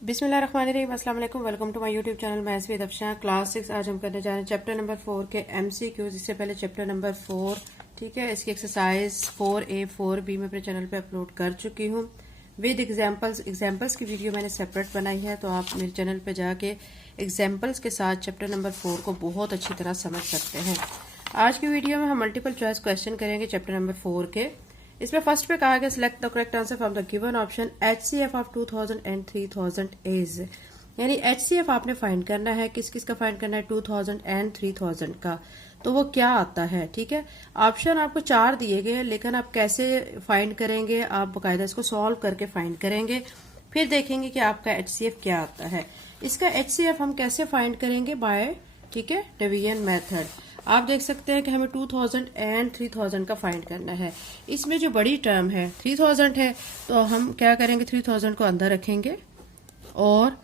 बिस्मिल्लाहिर्रहमानिर्रहीम, अस्सलाम वालेकुम। Welcome to my YouTube channel maths with Afshan class 6। आज हम करने जा रहे हैं चैप्टर नंबर 4 के एमसीक्यूज। इससे पहले चैप्टर नंबर 4 ठीक है, इसकी एक्सरसाइज 4A 4B मैं अपने चैनल पे अपलोड कर चुकी हूँ विद एग्जाम्पल्स की वीडियो मैंने सेपरेट बनाई है, तो आप मेरे चैनल पे जाके एग्जाम्पल्स के साथ चैप्टर नंबर 4 को बहुत अच्छी तरह समझ सकते हैं। आज की वीडियो में हम मल्टीपल चॉइस क्वेश्चन करेंगे चैप्टर नंबर 4 के। इसमें फर्स्ट पे कहा गया select the correct answer from the given option. HCF of 2000 and 3000 is, यानी HCF आपने फाइंड करना है, किस किस का फाइंड करना है, 2000 एंड 3000 का, तो वो क्या आता है। ठीक है, ऑप्शन आपको 4 दिए गए, लेकिन आप कैसे फाइंड करेंगे, आप बकायदा इसको सॉल्व करके फाइंड करेंगे, फिर देखेंगे कि आपका HCF क्या आता है। इसका HCF हम कैसे फाइंड करेंगे, बाय ठीक है डिवीजन मेथड। आप देख सकते हैं कि हमें 2000 एंड 3000 का फाइंड करना है। इसमें जो बड़ी टर्म है 3000 है, तो हम क्या करेंगे, 3000 को अंदर रखेंगे और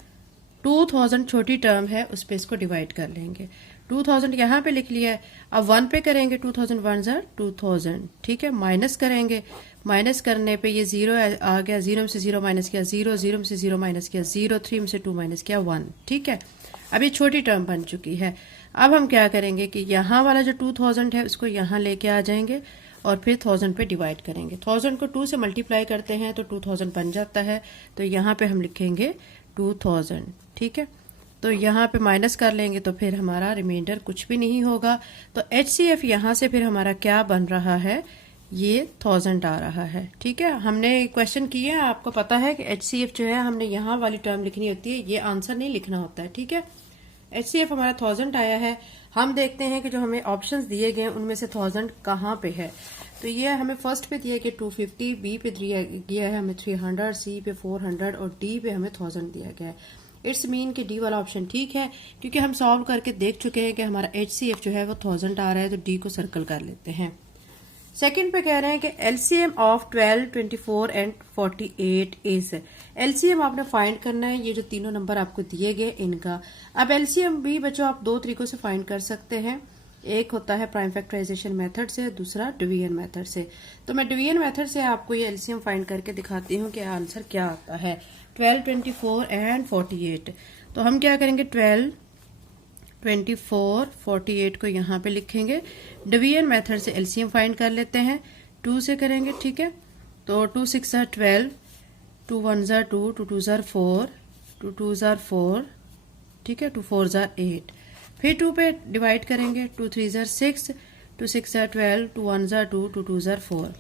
2000 छोटी टर्म है उस पे इसको डिवाइड कर लेंगे। 2000 यहाँ पे लिख लिया है, अब 1 पे करेंगे, 2000 1 ज़र 2000, ठीक है, माइनस करेंगे, माइनस करने पे ये 0 आ गया, 0 में से 0 माइनस किया 0, 0 में से 0 माइनस किया 0, 3 में से 2 माइनस किया 1, ठीक है। अब ये छोटी टर्म बन चुकी है। अब हम क्या करेंगे कि यहाँ वाला जो 2000 है उसको यहाँ लेके आ जाएंगे और फिर 1000 पे डिवाइड करेंगे। 1000 को 2 से मल्टीप्लाई करते हैं तो 2000 बन जाता है, तो यहाँ पे हम लिखेंगे 2000, ठीक है। तो यहाँ पे माइनस कर लेंगे तो फिर हमारा रिमाइंडर कुछ भी नहीं होगा। तो HCF यहाँ से फिर हमारा क्या बन रहा है, ये 1000 आ रहा है, ठीक है। हमने क्वेश्चन किया, आपको पता है कि HCF जो है हमने यहाँ वाली टर्म लिखनी होती है, ये आंसर नहीं लिखना होता है, ठीक है। HCF हमारा 1000 आया है। हम देखते हैं कि जो हमें ऑप्शंस दिए गए उनमें से 1000 कहाँ पे है। तो ये हमें फर्स्ट पे दिया कि 250, बी पे दिया गया है हमें 300, सी पे 400 और डी पे हमें 1000 दिया गया है। इट्स मीन कि डी वाला ऑप्शन ठीक है, क्योंकि हम सॉल्व करके देख चुके हैं कि हमारा HCF जो है वो 1000 आ रहा है, तो डी को सर्कल कर लेते हैं। सेकंड पे कह रहे हैं कि LCM of 12, 24 and 48 is. LCM आपने फाइंड करना है, ये जो तीनों नंबर आपको दिए गए इनका। अब LCM भी बच्चों आप दो तरीकों से फाइंड कर सकते हैं, एक होता है प्राइम फैक्टराइजेशन मेथड से, दूसरा डिवीजन मेथड से। तो मैं डिवीजन मेथड से आपको ये LCM फाइंड करके दिखाती हूँ कि आंसर क्या आता है। 12, 24 एंड 48, तो हम क्या करेंगे, 12, 24, 48 को यहाँ पे लिखेंगे। डिवीजन मेथड से LCM फाइंड कर लेते हैं, 2 से करेंगे, ठीक है। तो 2 6 ज़र 12, 2 1 ज़र 2, 2 2 ज़र 4, 2 2 ज़र 4, ठीक है, 2 4 ज़र 8। फिर 2 पे डिवाइड करेंगे, 2 3 ज़र 6, 2 6 ज़र 12, 2 1 ज़र 2, 2 2 ज़र 4।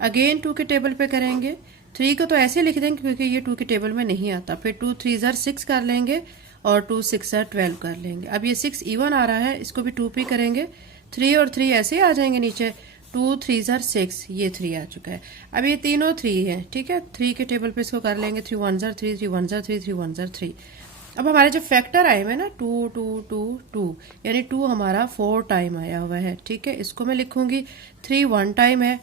अगेन 2 के टेबल पे करेंगे, 3 को तो ऐसे लिख देंगे क्योंकि ये 2 के टेबल में नहीं आता। फिर 2 3 ज़र 6 कर लेंगे और 2 6 ज़र 12 कर लेंगे। अब ये 6 इवन आ रहा है, इसको भी 2 पे करेंगे, 3 और 3 ऐसे आ जाएंगे नीचे, 2 3 ज़र 6, ये 3 आ चुका है। अब ये तीनों 3 है, ठीक है, 3 के टेबल पे इसको कर लेंगे, 3 1 ज़र 3, 3 1 ज़र 3, 3 1 ज़र 3। अब हमारे जो फैक्टर आए हुए ना 2 2 2 2, यानी 2 हमारा 4 टाइम आया हुआ है, ठीक है। इसको मैं लिखूंगी 3 1 टाइम है,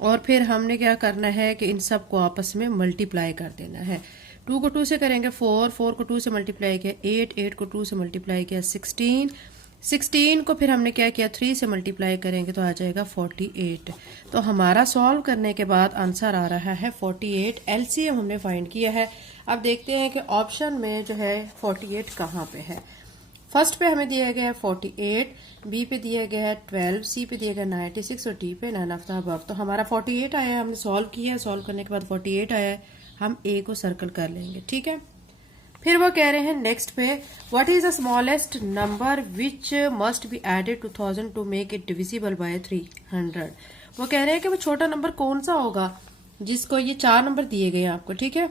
और फिर हमने क्या करना है कि इन सब को आपस में मल्टीप्लाई कर देना है। 2 को 2 से करेंगे 4, 4 को 2 से मल्टीप्लाई किया 8, 8 को 2 से मल्टीप्लाई किया 16, 16 को फिर हमने क्या किया 3 से मल्टीप्लाई करेंगे तो आ जाएगा 48। तो हमारा सॉल्व करने के बाद आंसर आ रहा है 48। LCM हमने फाइंड किया है। अब देखते हैं कि ऑप्शन में जो है 48 कहाँ पे है। फर्स्ट पे हमें दिया गया है 48, बी पे दिया गया है 12, सी पे दिया गया 96 और डी पे नन ऑफ द अबव। तो हमारा 48 आया है, हमने सॉल्व किया है, सॉल्व करने के बाद 48 आया है, हम ए को सर्कल कर लेंगे, ठीक है। फिर वो कह रहे हैं नेक्स्ट पे, what is the smallest number which must be added 2000 to make it divisible by 300। वो कह रहे हैं कि वो छोटा नंबर कौन सा होगा जिसको, ये 4 नंबर दिए गए हैं आपको, ठीक है।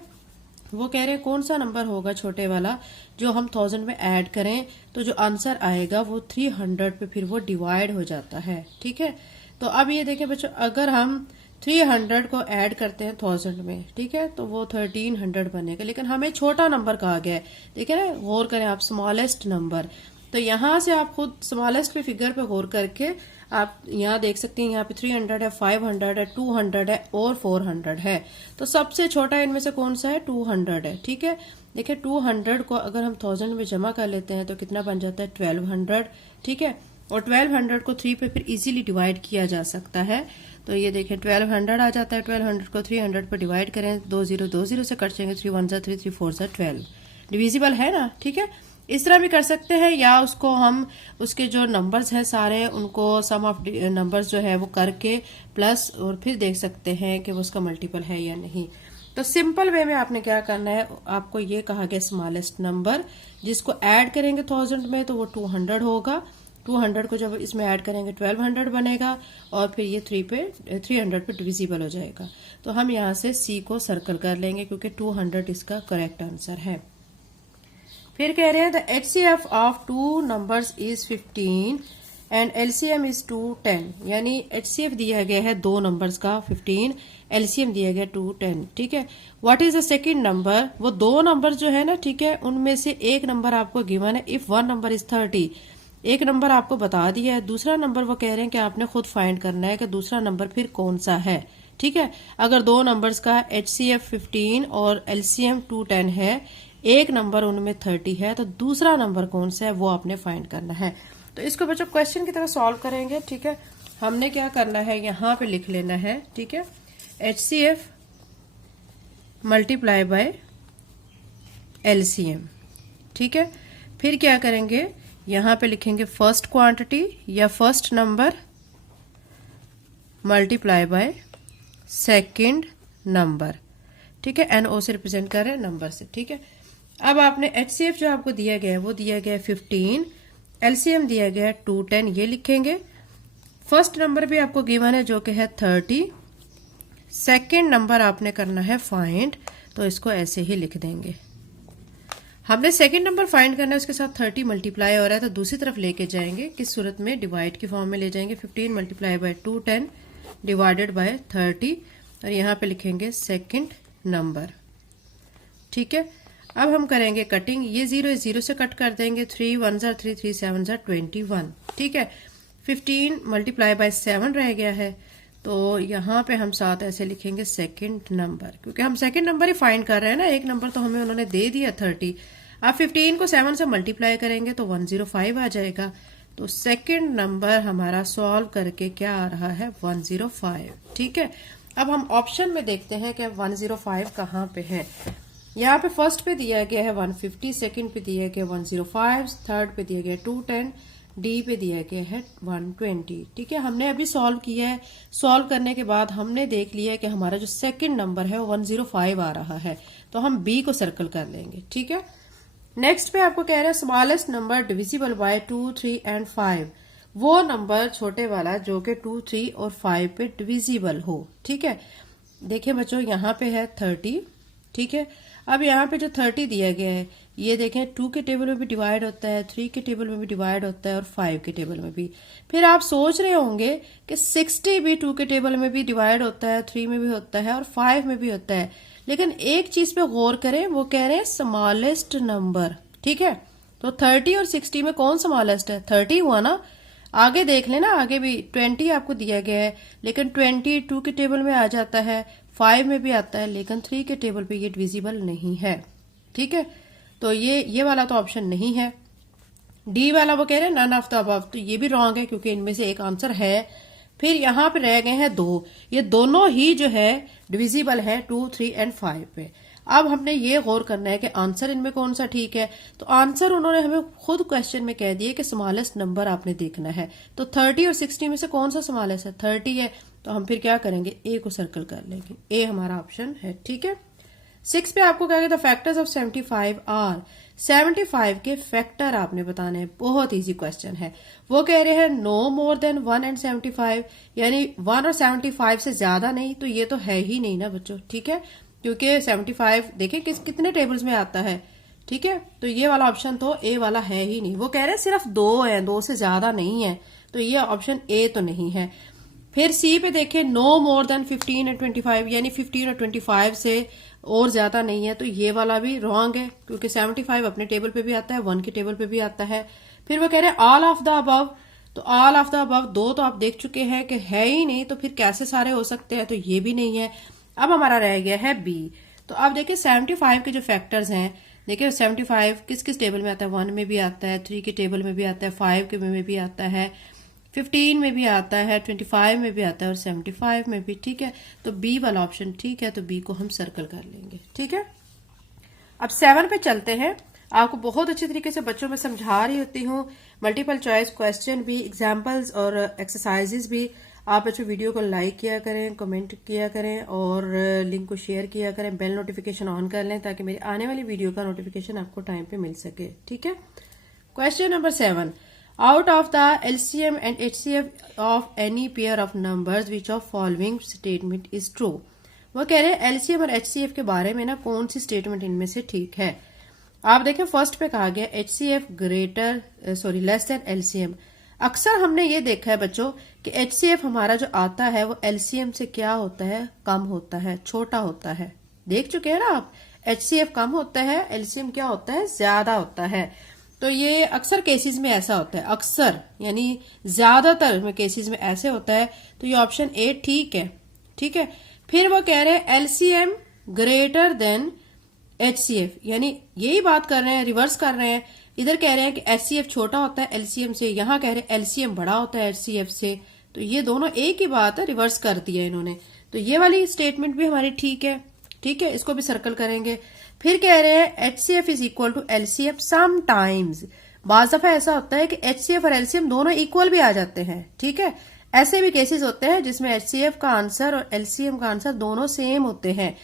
वो कह रहे हैं कौन सा नंबर होगा छोटे वाला जो हम 1000 में ऐड करें तो जो आंसर आएगा वो 300 पे फिर वो डिवाइड हो जाता है, ठीक है। तो अब ये देखें बच्चों, अगर हम 300 को ऐड करते हैं 1000 में, ठीक है, तो वो 1300 बनेगा, लेकिन हमें छोटा नंबर कहा गया है। ठीक है, गौर करें आप, स्मॉलेस्ट नंबर। तो यहाँ से आप खुद स्मॉलेस्ट पे फिगर पे गौर करके आप यहाँ देख सकते हैं, यहाँ पे 300 है, 500 है, 200 है और 400 है। तो सबसे छोटा इनमें से कौन सा है, 200 है, ठीक है। देखिए 200 को अगर हम 1000 में जमा कर लेते हैं तो कितना बन जाता है, 1200, ठीक है। और 1200 को 3 पे फिर इजीली डिवाइड किया जा सकता है। तो ये देखें 1200 आ जाता है। 1200 को 300 पर डिवाइड करें, 20 से कट जाएंगे, 3 1 3 3 4 12, डिविजिबल है ना। ठीक है, इस तरह भी कर सकते हैं, या उसको हम उसके जो नंबर्स हैं सारे उनको सम ऑफ नंबर्स जो है वो करके प्लस और फिर देख सकते हैं कि वो उसका मल्टीपल है या नहीं। तो सिंपल वे में आपने क्या करना है, आपको ये कहा गया स्मॉलेस्ट नंबर जिसको ऐड करेंगे 1000 में तो वो 200 होगा। 200 को जब इसमें ऐड करेंगे 1200 बनेगा और फिर ये 300 पे डिविजिबल हो जाएगा। तो हम यहाँ से सी को सर्कल कर लेंगे क्योंकि 200 इसका करेक्ट आंसर है। फिर कह रहे हैं the HCF of two numbers is 15 and LCM is 210, यानी HCF दिया गया है दो नंबर्स का 15, LCM दिया गया 210। ठीक है, what is the second number, वो दो नंबर जो है ना, ठीक है, उनमें से एक नंबर आपको गिवन है। इफ वन नंबर इज 30, एक नंबर आपको बता दिया है, दूसरा नंबर वो कह रहे हैं कि आपने खुद फाइंड करना है कि दूसरा नंबर फिर कौन सा है। ठीक है, अगर दो नंबर्स का HCF 15 और LCM 210 है, एक नंबर उनमें 30 है, तो दूसरा नंबर कौन सा है वो आपने फाइंड करना है। तो इसको बच्चों क्वेश्चन की तरह सॉल्व करेंगे। ठीक है, हमने क्या करना है, यहाँ पे लिख लेना है। ठीक है, HCF मल्टीप्लाई बाय LCM। ठीक है, फिर क्या करेंगे, यहाँ पे लिखेंगे फर्स्ट क्वांटिटी या first number multiply by second number. ठीक है, NO से रिप्रेजेंट कर रहे हैं नंबर से। ठीक है, अब आपने HCF जो आपको दिया गया है वो दिया गया है 15, LCM दिया गया है 210, ये लिखेंगे। फर्स्ट नंबर भी आपको गिवन है जो कि है 30, सेकंड नंबर आपने करना है फाइंड, तो इसको ऐसे ही लिख देंगे। हमने सेकंड नंबर फाइंड करना है, उसके साथ 30 मल्टीप्लाई हो रहा है तो दूसरी तरफ लेके जाएंगे, किस सूरत में, डिवाइड की फॉर्म में ले जाएंगे। 15 मल्टीप्लाई बाय 210 डिवाइडेड बाय 30 और यहाँ पे लिखेंगे सेकंड नंबर। ठीक है, अब हम करेंगे कटिंग, ये 0 से कट कर देंगे, 3 1 3 3 7 21। ठीक है, 15 मल्टीप्लाई बाय 7 रह गया है, तो यहाँ पे हम साथ ऐसे लिखेंगे सेकंड नंबर, क्योंकि हम सेकंड नंबर ही फाइंड कर रहे हैं ना, एक नंबर तो हमें उन्होंने दे दिया 30। अब 15 को 7 से मल्टीप्लाई करेंगे तो 105 आ जाएगा। तो सेकंड नंबर हमारा सॉल्व करके क्या आ रहा है, 105। ठीक है, अब हम ऑप्शन में देखते हैं कि 105 कहाँ पे है। यहाँ पे फर्स्ट पे दिया गया है 150, सेकंड पे दिया गया 105, थर्ड पे दिया गया 210, डी पे दिया गया है 120। ठीक है, हमने अभी सॉल्व किया है। सॉल्व करने के बाद हमने देख लिया है कि हमारा जो सेकंड नंबर है वो 105 आ रहा है, तो हम बी को सर्कल कर लेंगे। ठीक है, नेक्स्ट पे आपको कह रहा है smallest number divisible by 2 3 and 5, वो नंबर छोटे वाला जो कि 2 3 और 5 पे डिविजिबल हो। ठीक है, देखिए बच्चों यहाँ पे है 30। ठीक है, अब यहाँ पे जो 30 दिया गया है, ये देखें 2 के टेबल में भी डिवाइड होता है, 3 के टेबल में भी डिवाइड होता है और 5 के टेबल में भी। फिर आप सोच रहे होंगे कि 60 भी 2 के टेबल में भी डिवाइड होता है, 3 में भी होता है और 5 में भी होता है, लेकिन एक चीज पे गौर करें, वो कह रहे हैं स्मॉलेस्ट नंबर। ठीक है, तो 30 और 60 में कौन स्मॉलेस्ट है, 30 हुआ ना। आगे देख लेना, आगे भी 20 आपको दिया गया है, लेकिन 20 2 के टेबल में आ जाता है, 5 में भी आता है, लेकिन 3 के टेबल पे ये डिविजिबल नहीं है। ठीक है, तो ये वाला तो ऑप्शन नहीं है। डी वाला वो कह रहे हैं नन ऑफ द अबव, तो ये भी रॉन्ग है क्योंकि इनमें से एक आंसर है। फिर यहाँ पे रह गए हैं 2, ये दोनों ही जो है डिविजिबल है 2 3 एंड 5 पे। अब हमने ये गौर करना है कि आंसर इनमें कौन सा ठीक है, तो आंसर उन्होंने हमें खुद क्वेश्चन में कह दिया कि स्मॉलेस्ट नंबर आपने देखना है। तो 30 और 60 में से कौन सा स्मॉलेस्ट है, 30 है, तो हम फिर क्या करेंगे, ए को सर्कल कर लेंगे, ए हमारा ऑप्शन है। ठीक है, 6 पे आपको कहा गया द फैक्टर्स ऑफ 75 आर, 75 के फैक्टर आपने बताने हैं। बहुत इजी क्वेश्चन है। वो कह रहे हैं नो मोर देन 1 एंड 75, यानी 1 और 75 से ज्यादा नहीं, तो ये तो है ही नहीं ना बच्चों। ठीक है, क्योंकि 75 देखें कितने टेबल्स में आता है। ठीक है, तो ये वाला ऑप्शन तो ए वाला है ही नहीं। वो कह रहे हैं सिर्फ 2 है, 2 से ज्यादा नहीं है, तो ये ऑप्शन ए तो नहीं है। फिर सी पे देखें नो मोर देन 15 एंड 25, यानी 15 और 25 से और ज्यादा नहीं है, तो ये वाला भी रॉन्ग है क्योंकि 75 अपने टेबल पे भी आता है, 1 के टेबल पे भी आता है। फिर वो कह रहे हैं ऑल ऑफ द अबव, तो ऑल ऑफ द अबव 2 तो आप देख चुके हैं कि है ही नहीं, तो फिर कैसे सारे हो सकते हैं, तो ये भी नहीं है। अब हमारा रह गया है बी। तो आप देखिए 75 के जो फैक्टर्स हैं, देखिए 75 किस किस टेबल में आता है, 1 में भी आता है, 3 के टेबल में भी आता है, 5 के में भी आता है, 15 में भी आता है, 25 में भी आता है और 75 में भी, ठीक है। तो बी वाला ऑप्शन ठीक है, तो बी को हम सर्कल कर लेंगे, ठीक है। अब 7 पे चलते हैं। आपको बहुत अच्छी तरीके से बच्चों में समझा रही होती हूँ, मल्टीपल चॉइस क्वेश्चन भी, एग्जाम्पल्स और एक्सरसाइजेस भी। आप बच्चों वीडियो को लाइक किया करें, कमेंट किया करें और लिंक को शेयर किया करें, बेल नोटिफिकेशन ऑन कर लें ताकि मेरी आने वाली वीडियो का नोटिफिकेशन आपको टाइम पे मिल सके, ठीक है। Question number 7, out of the LCM and HCF of any pair of numbers which of following statement is true. वो कह रहे हैं एलसीएम और एचसीएफ के बारे में ना कौन सी स्टेटमेंट इनमें से ठीक है। आप देखें फर्स्ट पे कहा गया एचसीएफ लेस देन एलसीएम। अक्सर हमने ये देखा है बच्चों कि एचसीएफ हमारा जो आता है वो एलसीएम से क्या होता है, कम होता है, छोटा होता है। देख चुके हैं ना आप, एचसीएफ कम होता है, एलसीएम क्या होता है, ज्यादा होता है। तो ये अक्सर केसेस में ऐसा होता है, अक्सर यानी ज्यादातर में केसेस में ऐसे होता है। तो ये ऑप्शन ए ठीक है, ठीक है। फिर वो कह रहे हैं एलसीएम ग्रेटर देन एचसीएफ, यानी यही बात कर रहे हैं, रिवर्स कर रहे हैं। इधर कह रहे हैं कि एचसीएफ छोटा होता है एलसीएम से, यहाँ कह रहे हैं एलसीएम बड़ा होता है एचसीएफ से। तो ये दोनों एक ही बात है, रिवर्स कर दिया इन्होंने। तो ये वाली स्टेटमेंट भी हमारी ठीक है, ठीक है, इसको भी सर्कल करेंगे। फिर कह रहे हैं HCF is equal to LCF some times. बाज दफा ऐसा होता है कि एचसीएफ और एलसीएम दोनों इक्वल भी आ जाते हैं, ठीक है। ऐसे भी केसेस होते हैं जिसमें एचसीएफ का आंसर और एलसीएम का आंसर दोनों सेम होते हैं।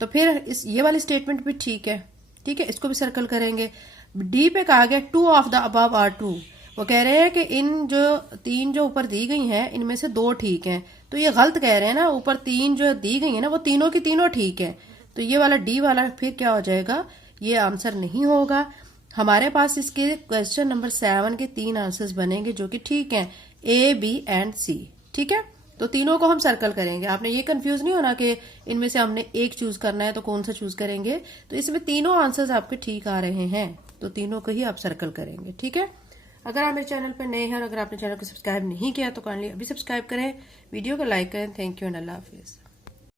तो फिर ये वाली स्टेटमेंट भी ठीक है, ठीक है, इसको भी सर्कल करेंगे। डी पे कहा गया 2 of the above are true. वो कह रहे हैं कि इन जो 3 जो ऊपर दी गई हैं इनमें से 2 ठीक हैं। तो ये गलत कह रहे हैं ना, ऊपर 3 जो दी गई है ना वो तीनों की तीनों ठीक है। तो ये वाला डी वाला फिर क्या हो जाएगा, ये आंसर नहीं होगा। हमारे पास इसके क्वेश्चन नंबर 7 के 3 आंसर्स बनेंगे जो कि ठीक हैं, ए, बी एंड सी, ठीक है। तो तीनों को हम सर्कल करेंगे। आपने ये कंफ्यूज नहीं होना कि इनमें से हमने एक चूज करना है तो कौन सा चूज करेंगे। तो इसमें तीनों आंसर्स आपके ठीक आ रहे हैं, तो तीनों को ही आप सर्कल करेंगे, ठीक है। अगर आप मेरे चैनल पर नए हैं और अगर आपने चैनल को सब्सक्राइब नहीं किया तो काइंडली अभी सब्सक्राइब करें, वीडियो को लाइक करें। Thank you and Allah Hafiz.